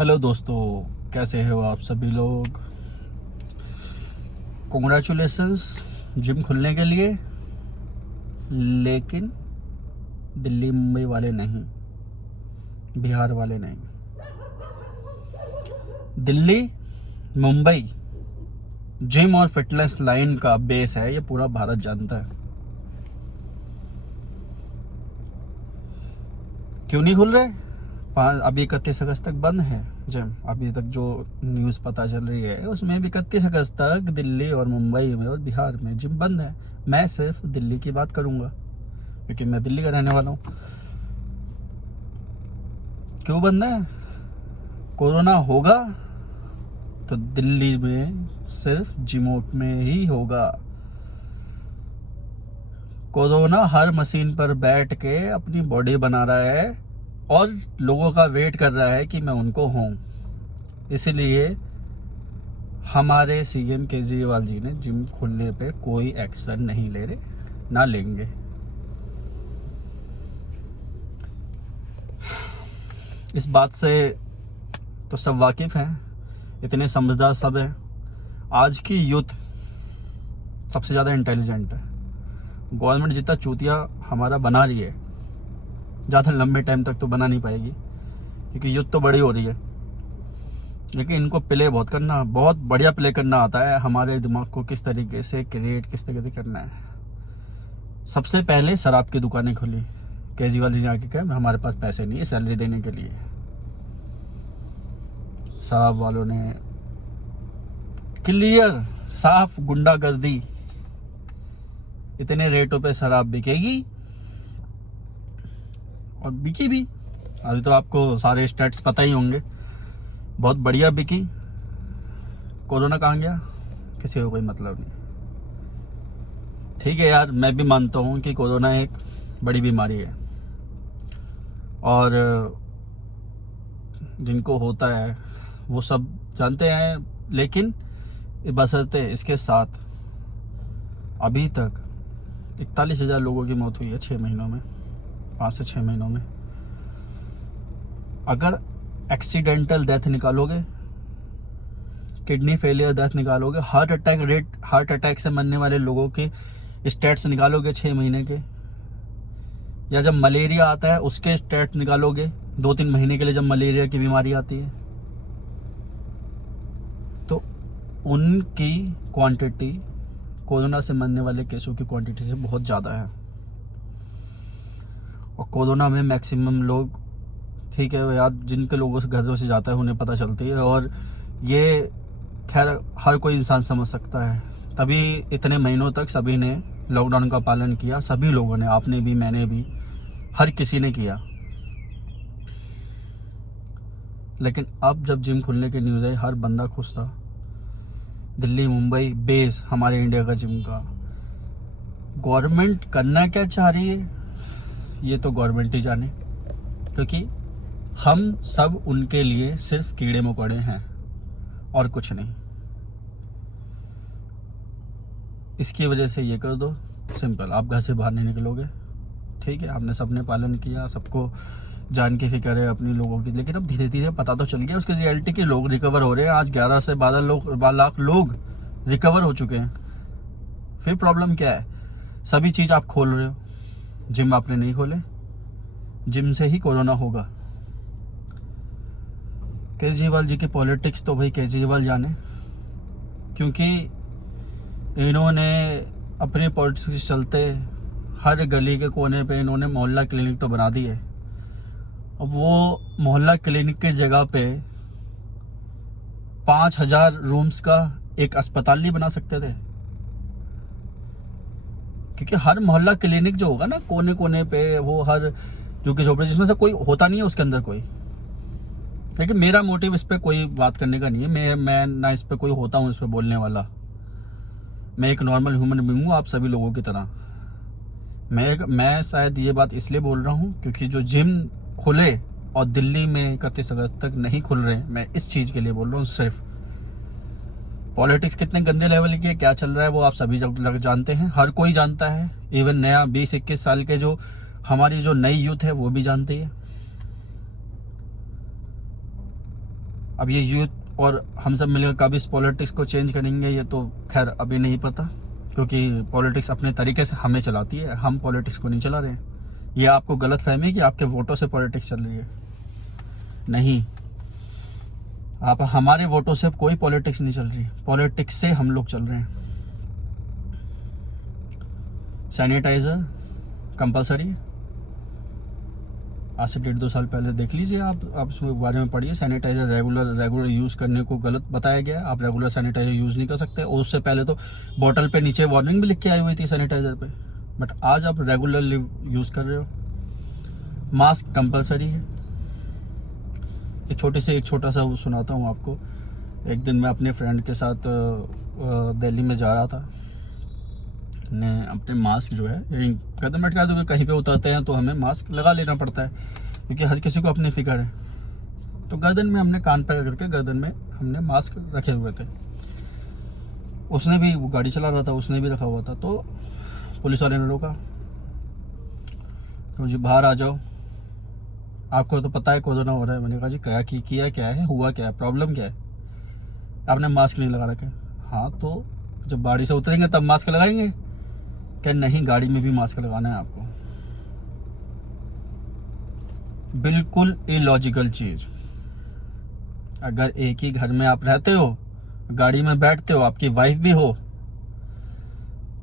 Hello दोस्तों, कैसे हो आप सभी लोग। कॉन्ग्रेचुलेसन्स जिम खुलने के लिए, लेकिन दिल्ली मुंबई वाले नहीं, बिहार वाले नहीं। दिल्ली मुंबई जिम और फिटनेस लाइन का बेस है, ये पूरा भारत जानता है। क्यों नहीं खुल रहे? अभी 31 अगस्त तक बंद है जिम। अभी तक जो न्यूज़ पता चल रही है उसमें भी 31 अगस्त तक दिल्ली और मुंबई में और बिहार में जिम बंद है। मैं सिर्फ दिल्ली की बात करूंगा क्योंकि मैं दिल्ली का रहने वाला हूँ। क्यों बंद है? कोरोना होगा तो दिल्ली में सिर्फ जिमों में ही होगा। कोरोना हर मशीन पर बैठ के अपनी बॉडी बना रहा है और लोगों का वेट कर रहा है कि मैं उनको हूँ। इसलिए हमारे सीएम केजरीवाल जी ने जिम खुलने पे कोई एक्शन नहीं ले रहे, ना लेंगे। इस बात से तो सब वाकिफ हैं, इतने समझदार सब हैं। आज की यूथ सबसे ज़्यादा इंटेलिजेंट है। गवर्नमेंट जितना चूतिया हमारा बना रही है, ज़्यादा लंबे टाइम तक तो बना नहीं पाएगी क्योंकि यूथ तो बड़ी हो रही है। लेकिन इनको प्ले बहुत बढ़िया प्ले करना आता है। हमारे दिमाग को किस तरीके से क्रिएट, किस तरीके से करना है। सबसे पहले शराब की दुकानें खुली। केजरीवाल जी ने आके कहा हमारे पास पैसे नहीं है सैलरी देने के लिए। शराब वालों ने क्लियर साफ गुंडागर्दी, इतने रेटों पे शराब बिकेगी और बिकी भी। अभी तो आपको सारे स्टैट्स पता ही होंगे, बहुत बढ़िया बिकी। कोरोना कहाँ गया? किसी को कोई मतलब नहीं। ठीक है यार, मैं भी मानता हूँ कि कोरोना एक बड़ी बीमारी है और जिनको होता है वो सब जानते हैं, लेकिन बशर्ते इसके साथ अभी तक 41,000 लोगों की मौत हुई है 6 महीनों में, 5 से 6 महीनों में। अगर एक्सीडेंटल डेथ निकालोगे, किडनी फेलियर डेथ निकालोगे, हार्ट अटैक से मरने वाले लोगों के स्टेट्स निकालोगे 6 महीने के, या जब मलेरिया आता है उसके स्टेट्स निकालोगे 2-3 महीने के लिए, जब मलेरिया की बीमारी आती है, तो उनकी क्वांटिटी कोरोना से मरने वाले केसों की क्वांटिटी से बहुत ज़्यादा है। और कोरोना में मैक्सिमम लोग, ठीक है यार, जिनके लोगों से घरों से जाता है उन्हें पता चलती है, और ये खैर हर कोई इंसान समझ सकता है। तभी इतने महीनों तक सभी ने लॉकडाउन का पालन किया, सभी लोगों ने, आपने भी, मैंने भी, हर किसी ने किया। लेकिन अब जब जिम खुलने की न्यूज़ आई, हर बंदा खुश था। दिल्ली मुंबई बेस हमारे इंडिया का जिम का। गवर्नमेंट करना क्या चाह रही है ये तो गवर्नमेंट ही जाने, क्योंकि हम सब उनके लिए सिर्फ कीड़े मकोड़े हैं और कुछ नहीं। इसकी वजह से ये कर दो, सिंपल, आप घर से बाहर नहीं निकलोगे। ठीक है, हमने सबने पालन किया, सबको जान की फिक्र है अपनी लोगों की, लेकिन अब धीरे धीरे पता तो चल गया उसकी रियलिटी की। लोग रिकवर हो रहे हैं। आज 11 से 12 लाख लोग रिकवर हो चुके हैं। फिर प्रॉब्लम क्या है? सभी चीज़ आप खोल रहे हो, जिम आपने नहीं खोले। जिम से ही कोरोना होगा। केजरीवाल जी की पॉलिटिक्स तो भाई केजरीवाल जाने, क्योंकि इन्होंने अपने पॉलिटिक्स के चलते हर गली के कोने पे इन्होंने मोहल्ला क्लिनिक तो बना दी है। अब वो मोहल्ला क्लिनिक की जगह पे 5,000 रूम्स का एक अस्पताल नहीं बना सकते थे? क्योंकि हर मोहल्ला क्लिनिक जो होगा ना कोने कोने पे, वो हर जो कि झोपड़ी जिसमें से कोई होता नहीं है उसके अंदर कोई। लेकिन मेरा मोटिव इस पे कोई बात करने का नहीं है। मैं ना इस पे कोई होता हूँ इस पे बोलने वाला। मैं एक नॉर्मल ह्यूमन बीइंग हूँ, आप सभी लोगों की तरह। मैं शायद ये बात इसलिए बोल रहा हूँ क्योंकि जो जिम खुले और दिल्ली में 31 अगस्त तक नहीं खुल रहे, मैं इस चीज़ के लिए बोल रहा हूँ सिर्फ। पॉलिटिक्स कितने गंदे लेवल की है, क्या चल रहा है, वो आप सभी जानते हैं, हर कोई जानता है। इवन नया 20-21 साल के जो हमारी जो नई यूथ है वो भी जानती है। अब ये यूथ और हम सब मिलकर कभी इस पॉलिटिक्स को चेंज करेंगे ये तो खैर अभी नहीं पता, क्योंकि पॉलिटिक्स अपने तरीके से हमें चलाती है, हम पॉलिटिक्स को नहीं चला रहे हैं। ये आपको गलत फहमी है कि आपके वोटों से पॉलिटिक्स चल रही है, नहीं, आप हमारे वोटों से कोई पॉलिटिक्स नहीं चल रही, पॉलिटिक्स से हम लोग चल रहे हैं। सैनिटाइजर कंपलसरी है, आज से 1.5-2 साल पहले देख लीजिए आप उसके बारे में पढ़िए। सैनिटाइजर रेगुलर यूज़ करने को गलत बताया गया है, आप रेगुलर सैनिटाइजर यूज़ नहीं कर सकते। और उससे पहले तो बॉटल पे नीचे वार्निंग भी लिख के आई हुई थी सैनिटाइजर पे, बट आज आप रेगुलरली यूज़ कर रहे हो। मास्क कंपलसरी है। एक छोटा सा वो सुनाता हूँ आपको। एक दिन मैं अपने फ्रेंड के साथ दिल्ली में जा रहा था, ने अपने मास्क जो है यहीं कदम अटका दो, कहीं पे उतरते हैं तो हमें मास्क लगा लेना पड़ता है, क्योंकि हर किसी को अपनी फिक्र है। तो गर्दन में हमने कान पर करके गर्दन में हमने मास्क रखे हुए थे। उसने भी, वो गाड़ी चला रहा था, उसने भी रखा हुआ था। तो पुलिस वाले ने रोका, तो जी बाहर आ जाओ, आपको तो पता है कोरोना हो रहा है। मैंने कहा जी किया क्या है, हुआ क्या है, प्रॉब्लम क्या है, आपने मास्क नहीं लगा रखा है। हाँ तो जब गाड़ी से उतरेंगे तब मास्क लगाएंगे क्या? नहीं, गाड़ी में भी मास्क लगाना है आपको। बिल्कुल इलॉजिकल चीज। अगर एक ही घर में आप रहते हो, गाड़ी में बैठते हो, आपकी वाइफ भी हो,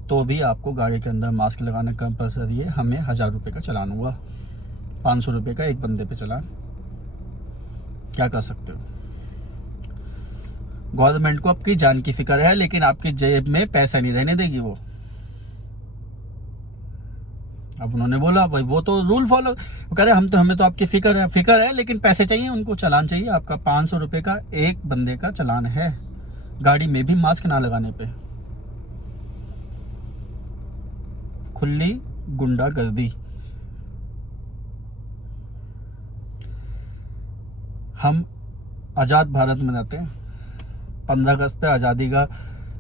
तो भी आपको गाड़ी के अंदर मास्क लगाना कंपलसरी है। हमें 1000 रुपये का चालान हुआ, 500 रुपये का एक बंदे पे चालान। क्या कर सकते हो? गवर्नमेंट को आपकी जान की फिक्र है, लेकिन आपकी जेब में पैसा नहीं रहने देगी वो। अब उन्होंने बोला भाई वो तो रूल फॉलो कह रहे, हमें तो आपकी फिक्र है, लेकिन पैसे चाहिए उनको, चालान चाहिए आपका। 500 रुपये का एक बंदे का चालान है, गाड़ी में भी मास्क ना लगाने पे। खुली गुंडागर्दी। हम आजाद भारत में रहते हैं, 15 अगस्त पे आज़ादी का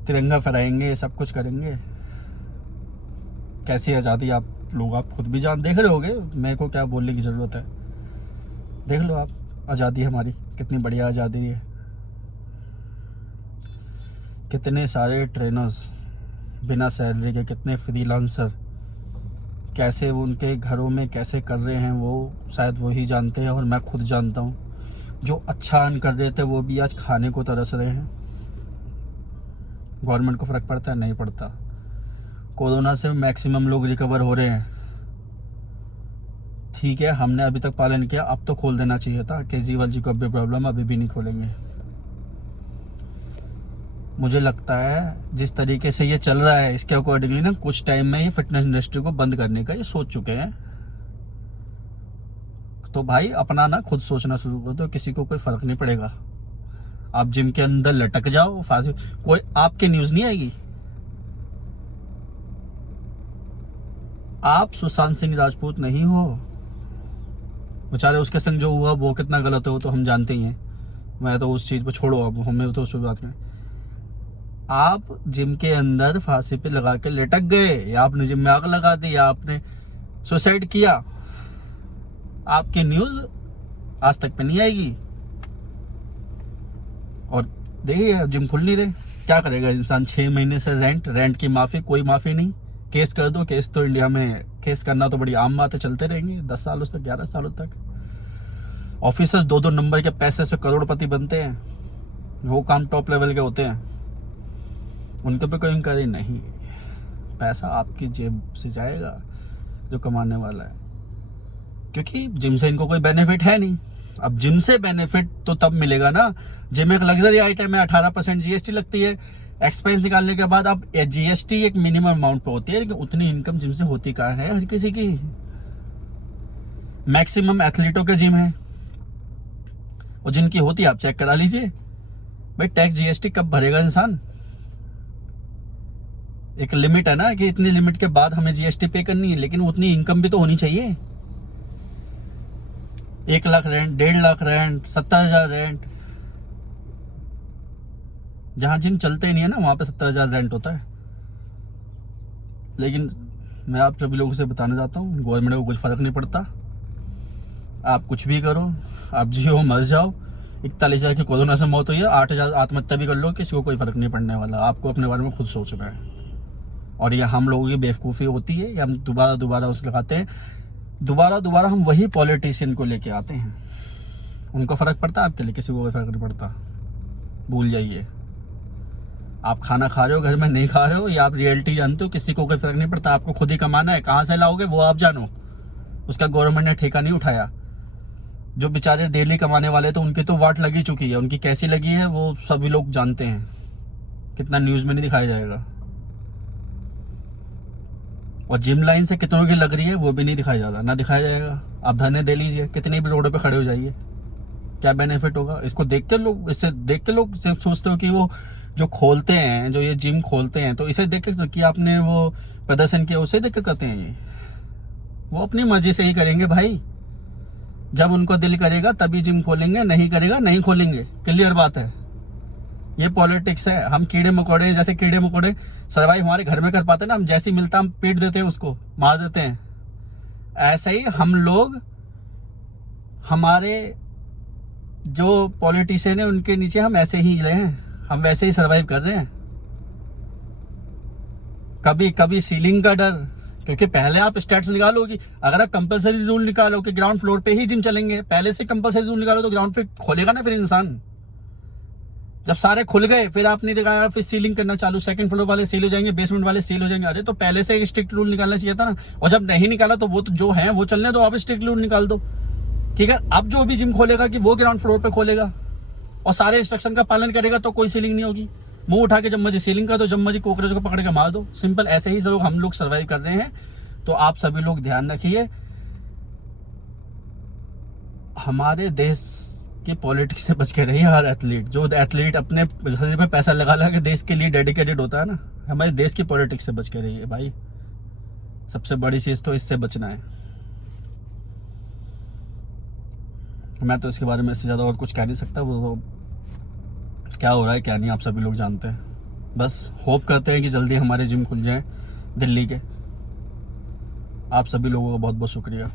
तिरंगा फहराएंगे, सब कुछ करेंगे। कैसी आज़ादी आप लोग आप खुद भी देख रहे होगे, मेरे को क्या बोलने की ज़रूरत है। देख लो आप, आज़ादी हमारी कितनी बढ़िया आज़ादी है। कितने सारे ट्रेनर्स बिना सैलरी के, कितने फ्रीलांसर, कैसे वो उनके घरों में कैसे कर रहे हैं वो शायद वही जानते हैं, और मैं खुद जानता हूँ। जो अच्छा अर्न कर रहे थे वो भी आज खाने को तरस रहे हैं। गवर्नमेंट को फर्क पड़ता है? नहीं पड़ता। कोरोना से मैक्सिमम लोग रिकवर हो रहे हैं, ठीक है, हमने अभी तक पालन किया, अब तो खोल देना चाहिए था। केजरीवाल जी को अभी प्रॉब्लम, अभी भी नहीं खोलेंगे। मुझे लगता है जिस तरीके से ये चल रहा है, इसके अकॉर्डिंगली ना कुछ टाइम में ये फिटनेस इंडस्ट्री को बंद करने का ये सोच चुके हैं। तो भाई अपना ना खुद सोचना शुरू कर दो, किसी को कोई फर्क नहीं पड़ेगा। आप जिम के अंदर लटक जाओ, फांसी, कोई आपकी न्यूज नहीं आएगी। आप सुशांत सिंह राजपूत नहीं हो। बेचारे उसके संग जो हुआ वो कितना गलत है वो तो हम जानते ही हैं। मैं तो उस चीज को छोड़ो, अब हमें तो उस पर बात करें। आप जिम के अंदर फांसी पे लगा के लटक गए, या आपने जिम में आग लगा दी, या आपने सुसाइड किया, आपकी न्यूज आज तक पे नहीं आएगी। और देखिए जिम खुल नहीं रहे, क्या करेगा इंसान? 6 महीने से रेंट की माफी, कोई माफी नहीं। केस कर दो, केस तो इंडिया में केस करना तो बड़ी आम बात है, चलते रहेंगे 10 सालों तक, 11 सालों तक। ऑफिसर्स 2-2 नंबर के पैसे से करोड़पति बनते हैं, वो काम टॉप लेवल के होते हैं, उनके पे कोई इंक्वायरी नहीं। पैसा आपकी जेब से जाएगा जो कमाने वाला है, क्योंकि जिम से इनको कोई बेनिफिट है नहीं। अब जिम से बेनिफिट तो तब मिलेगा ना, जिम एक लग्जरी आइटम है, 18% जीएसटी लगती है। एक्सपेंस निकालने के बाद अब जीएसटी एक मिनिमम अमाउंट पे होती है, लेकिन उतनी इनकम जिम से होती कहाँ है हर किसी की। मैक्सिमम एथलीटों के जिम है, और जिनकी होती है आप चेक करा लीजिए। भाई टैक्स जीएसटी कब भरेगा इंसान? एक लिमिट है ना कि इतनी लिमिट के बाद हमें जीएसटी पे करनी है, लेकिन उतनी इनकम भी तो होनी चाहिए। 1 lakh rent, 1.5 lakh rent, 70,000 rent. जहां जिम चलते ही नहीं है ना, वहां पे 70,000 रेंट होता है। लेकिन मैं आप सभी लोगों से बताना चाहता हूँ, गवर्नमेंट को कुछ फर्क नहीं पड़ता। आप कुछ भी करो, आप जियो मर जाओ, 41,000 की कोरोना से मौत हुई है, 8,000 आत्महत्या भी कर लो, किसी को कोई फर्क नहीं पड़ने वाला। आपको अपने बारे में खुद सोचना है। और ये हम लोगों की बेवकूफ़ी होती है, ये हम दोबारा उस लगाते हैं, दोबारा हम वही पॉलिटिशियन को लेके आते हैं। उनको फ़र्क पड़ता है आपके लिए? किसी को कोई फ़र्क नहीं पड़ता, भूल जाइए। आप खाना खा रहे हो घर में, नहीं खा रहे हो, या आप रियलिटी जानते हो, किसी को कोई फ़र्क नहीं पड़ता। आपको खुद ही कमाना है, कहाँ से लाओगे वो आप जानो, उसका गवर्नमेंट ने ठेका नहीं उठाया। जो बेचारे डेली कमाने वाले थे उनकी तो वाट लगी चुकी है, उनकी कैसी लगी है वो सभी लोग जानते हैं, कितना न्यूज़ में नहीं दिखाया जाएगा। और जिम लाइन से कितनों की लग रही है वो भी नहीं दिखाया जाता, ना दिखाया जाएगा। आप धरने दे लीजिए, कितनी भी रोड पे खड़े हो जाइए, क्या बेनिफिट होगा? इसको देख के लोग, इससे देख के लोग सिर्फ सोचते हो कि वो जो खोलते हैं, जो ये जिम खोलते हैं, तो इसे देख के कि आपने वो प्रदर्शन किया उसे देख के करते हैं ये। वो अपनी मर्जी से ही करेंगे भाई, जब उनको दिल करेगा तभी जिम खोलेंगे, नहीं करेगा नहीं खोलेंगे, क्लियर बात है। ये पॉलिटिक्स है। हम कीड़े मकोड़े, जैसे कीड़े मकोड़े सर्वाइव हमारे घर में कर पाते हैं ना, हम जैसे ही मिलता हम पीट देते हैं, उसको मार देते हैं। ऐसे ही हम लोग, हमारे जो पॉलिटिशियन है उनके नीचे हम ऐसे ही रहे हैं, हम वैसे ही सर्वाइव कर रहे हैं। कभी कभी सीलिंग का डर, क्योंकि पहले आप स्टैट्स निकालो कि अगर आप कंपलसरी रूल निकालो कि ग्राउंड फ्लोर पे ही जिम चलेंगे, पहले से कंपलसरी रूल निकालो तो ग्राउंड पे खोलेगा ना फिर इंसान। जब सारे खुल गए फिर आपने दिखाया, फिर सीलिंग करना चालू, सेकंड फ्लोर वाले सील हो जाएंगे, बेसमेंट वाले सील हो जाएंगे। अरे तो पहले से एक स्ट्रिक्ट रूल निकालना चाहिए था ना। और जब नहीं निकाला तो वो तो जो है वो चलने दो, आप स्ट्रिक्ट रूल निकाल दो। ठीक है, अब जो भी जिम खोलेगा कि वो ग्राउंड फ्लोर पे खोलेगा और सारे इंस्ट्रक्शन का पालन करेगा तो कोई सीलिंग नहीं होगी। मुंह उठा के जब मर्जी सीलिंग कर दो, जब मर्जी कॉकरोच को पकड़ के मार दो, सिंपल। ऐसे ही सब हम लोग सर्वाइव कर रहे हैं। तो आप सभी लोग ध्यान रखिए, हमारे देश के पॉलिटिक्स से बच के रहिए। हर एथलीट, जो एथलीट अपने शरीर पे पैसा लगा के देश के लिए डेडिकेटेड होता है ना, हमारे देश की पॉलिटिक्स से बच के रहिए भाई। सबसे बड़ी चीज तो इससे बचना है। मैं तो इसके बारे में इससे ज़्यादा और कुछ कह नहीं सकता। वो तो क्या हो रहा है क्या नहीं आप सभी लोग जानते हैं। बस होप करते हैं कि जल्दी हमारे जिम खुल जाएं दिल्ली के। आप सभी लोगों का बहुत बहुत शुक्रिया।